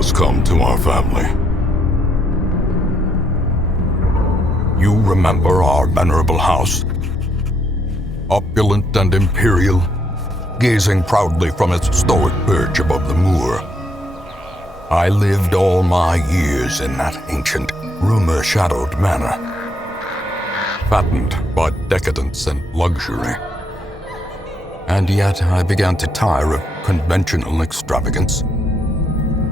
has come to our family. You remember our venerable house? Opulent and imperial, gazing proudly from its stoic perch above the moor. I lived all my years in that ancient, rumor-shadowed manor, fattened by decadence and luxury. And yet I began to tire of conventional extravagance.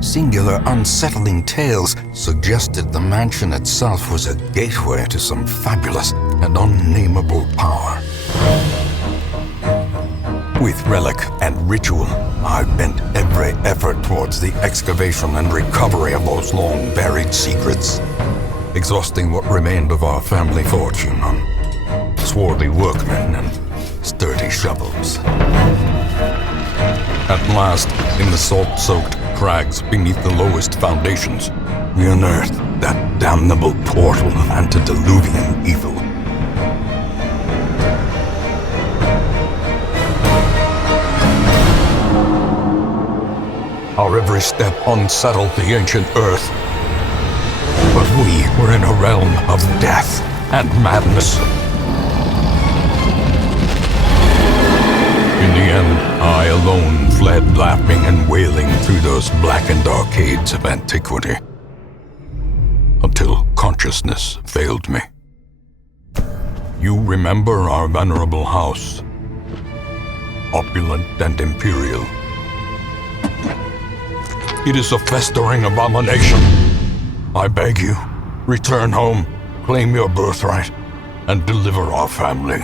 Singular, unsettling tales suggested the mansion itself was a gateway to some fabulous and unnameable power. With relic and ritual, I bent every effort towards the excavation and recovery of those long-buried secrets, exhausting what remained of our family fortune on swarthy workmen and sturdy shovels. At last, in the salt-soaked crags beneath the lowest foundations, we unearthed that damnable portal of antediluvian evil. Our every step unsettled the ancient earth, but we were in a realm of death and madness. In the end, I alone fled laughing and wailing through those blackened arcades of antiquity, until consciousness failed me. You remember our venerable house, opulent and imperial. It is a festering abomination. I beg you, return home, claim your birthright, and deliver our family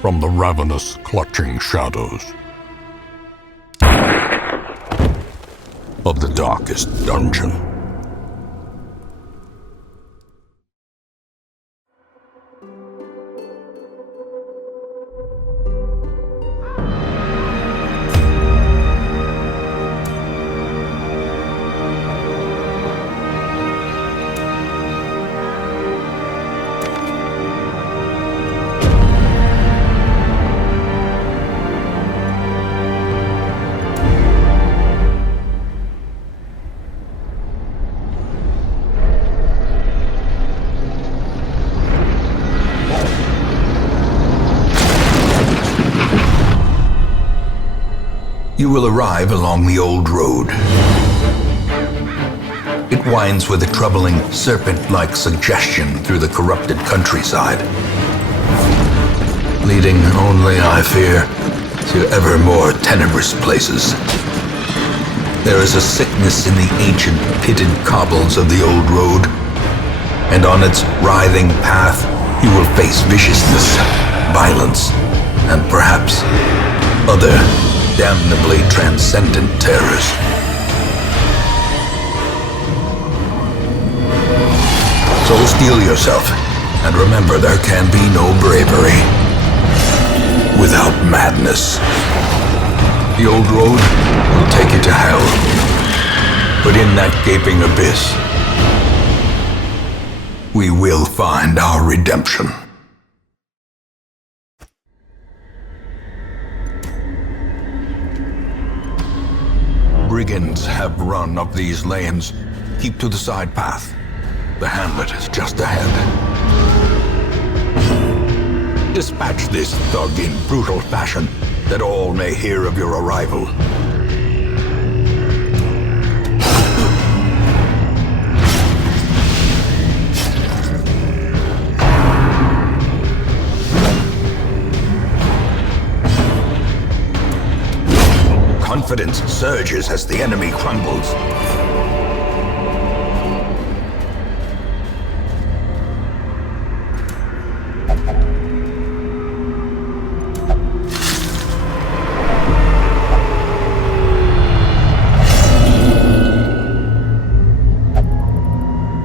from the ravenous, clutching shadows of the darkest dungeon. You will arrive along the old road. It winds with a troubling, serpent-like suggestion through the corrupted countryside, leading only, I fear, to ever more tenebrous places. There is a sickness in the ancient pitted cobbles of the old road, and on its writhing path you will face viciousness, violence, and perhaps other damnably transcendent terrors. So steel yourself, and remember there can be no bravery without madness. The old road will take you to hell, but in that gaping abyss, we will find our redemption. Brigands have run up these lanes. Keep to the side path. The hamlet is just ahead. Dispatch this thug in brutal fashion, that all may hear of your arrival. Confidence surges as the enemy crumbles.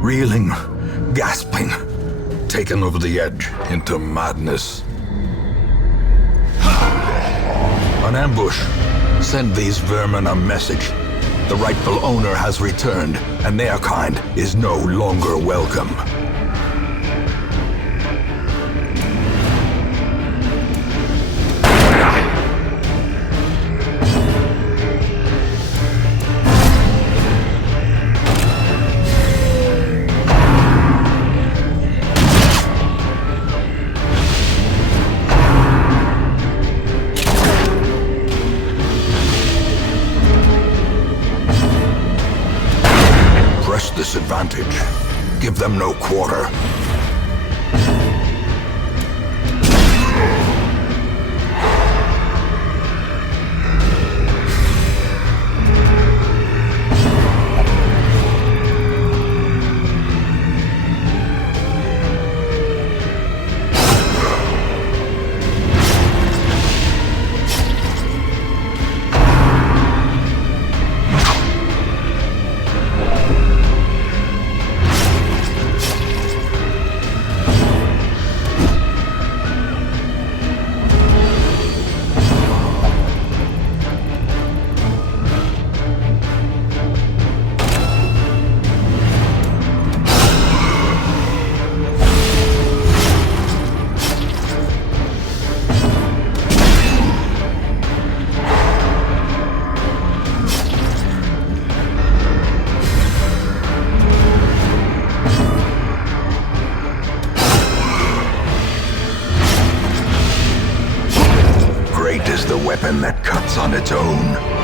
Reeling, gasping, taken over the edge into madness. An ambush. Send these vermin a message. The rightful owner has returned, and their kind is no longer welcome. advantage. Give them no quarter. Is the weapon that cuts on its own.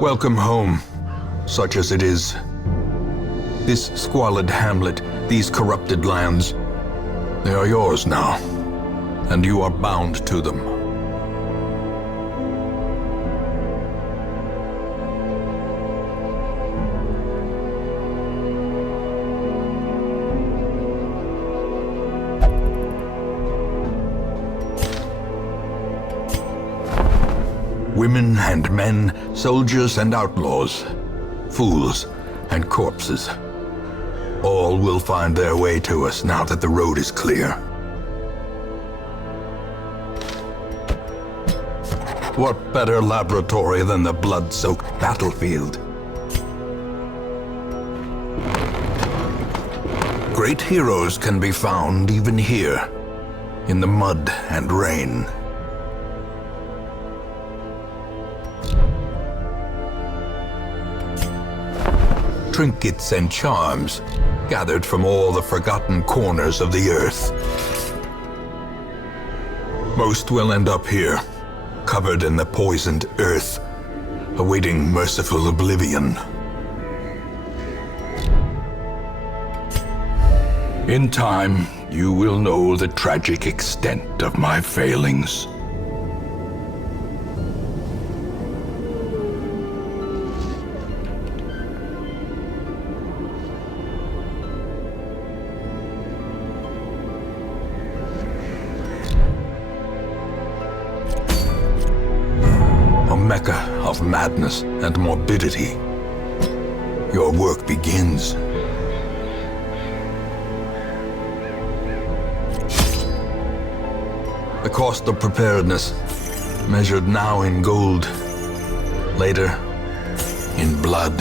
Welcome home, such as it is. This squalid hamlet, these corrupted lands, they are yours now, and you are bound to them. Women and men, soldiers and outlaws, fools and corpses. All will find their way to us now that the road is clear. What better laboratory than the blood-soaked battlefield? Great heroes can be found even here, in the mud and rain. Trinkets and charms gathered from all the forgotten corners of the earth. Most will end up here, covered in the poisoned earth, awaiting merciful oblivion. In time, you will know the tragic extent of my failings. Mecca of madness and morbidity. Your work begins. The cost of preparedness, measured now in gold, later in blood.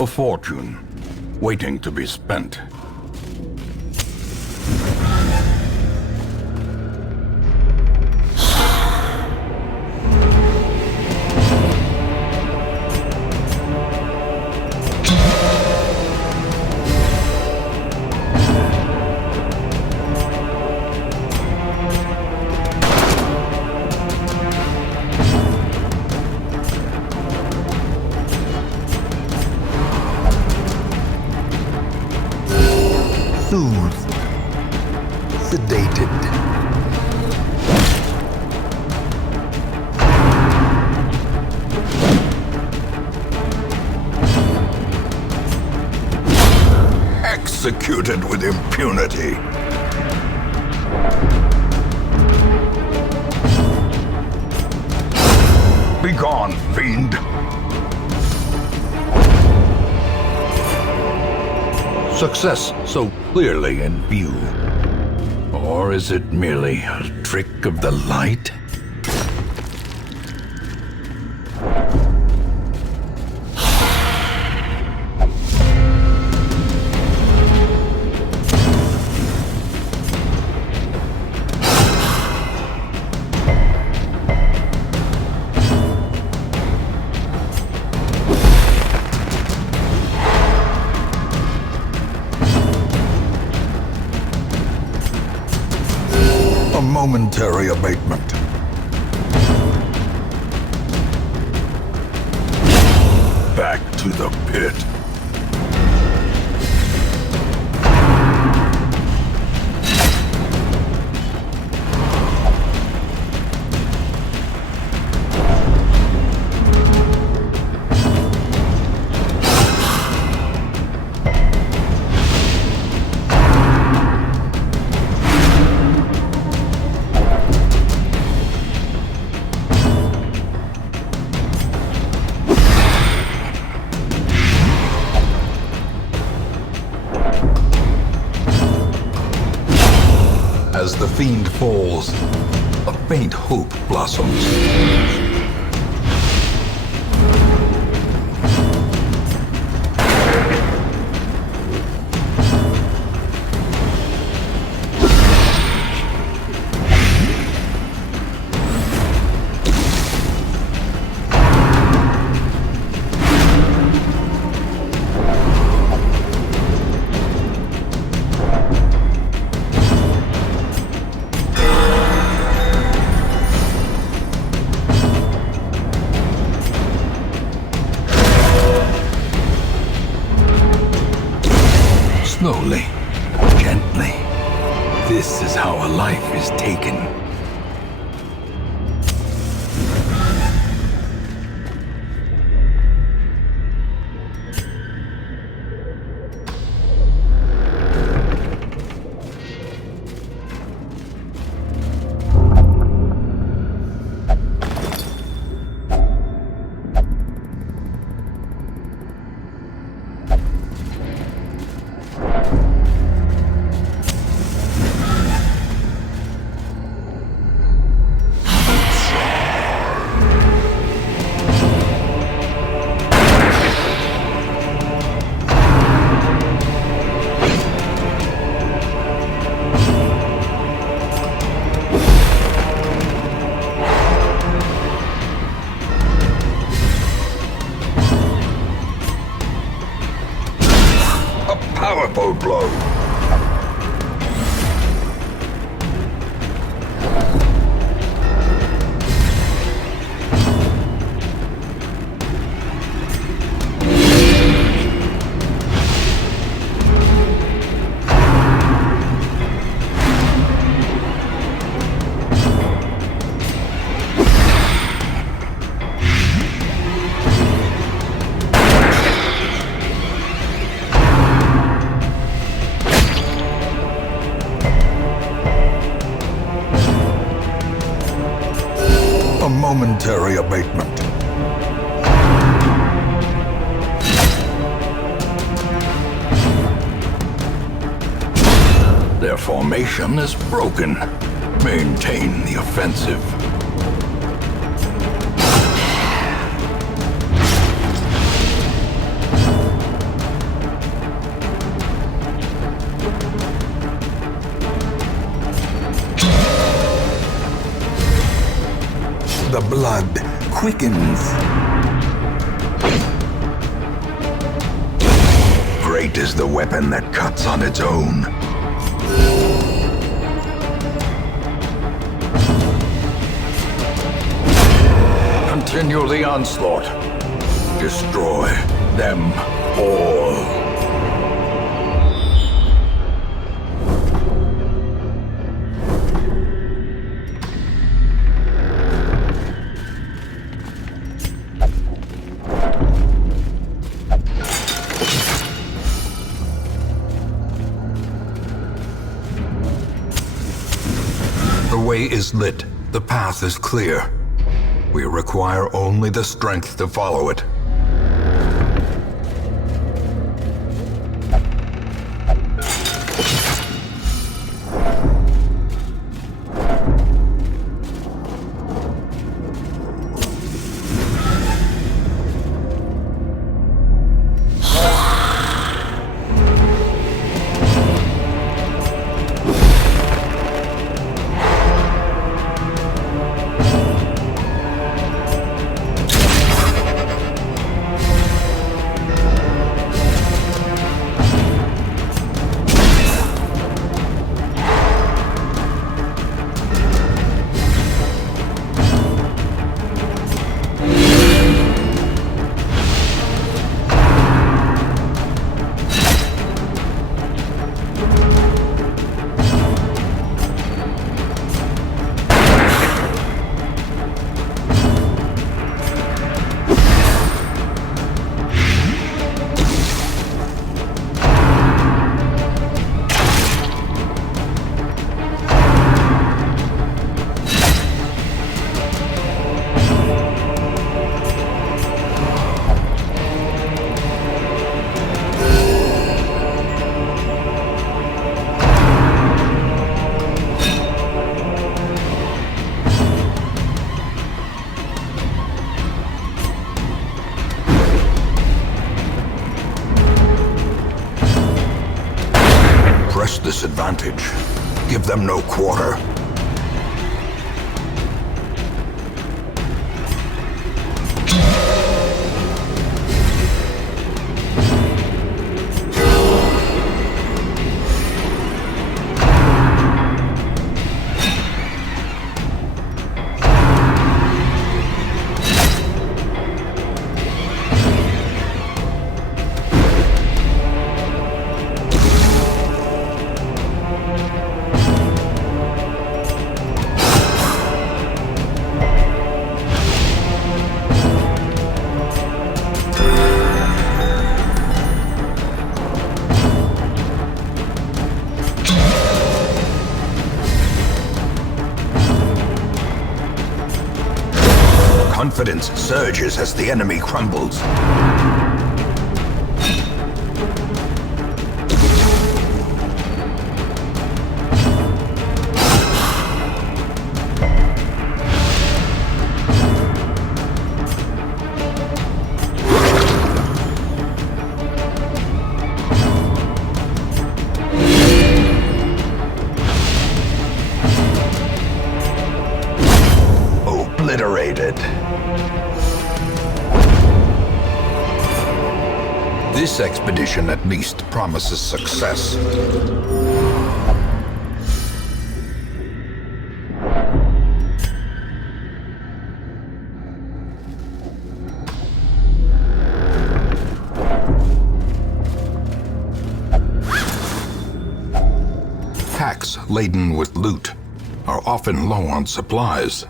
A fortune, waiting to be spent. Soothed, sedated. executed with impunity. Begone, fiend! Success so clearly in view. Or is it merely a trick of the light? A momentary abatement. Back to the pit. As the fiend falls, a faint hope blossoms. Slowly, gently. This is how a life is taken. Powerful blow. A momentary abatement. Their formation is broken. Maintain the offensive. The blood quickens. Great is the weapon that cuts on its own. Continue the onslaught. Destroy them all. way is lit. The path is clear. We require only the strength to follow it. Press this advantage. Give them no quarter. Confidence surges as the enemy crumbles. Obliterated. This expedition at least promises success. Packs laden with loot are often low on supplies.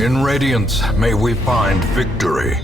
In Radiance, may we find victory.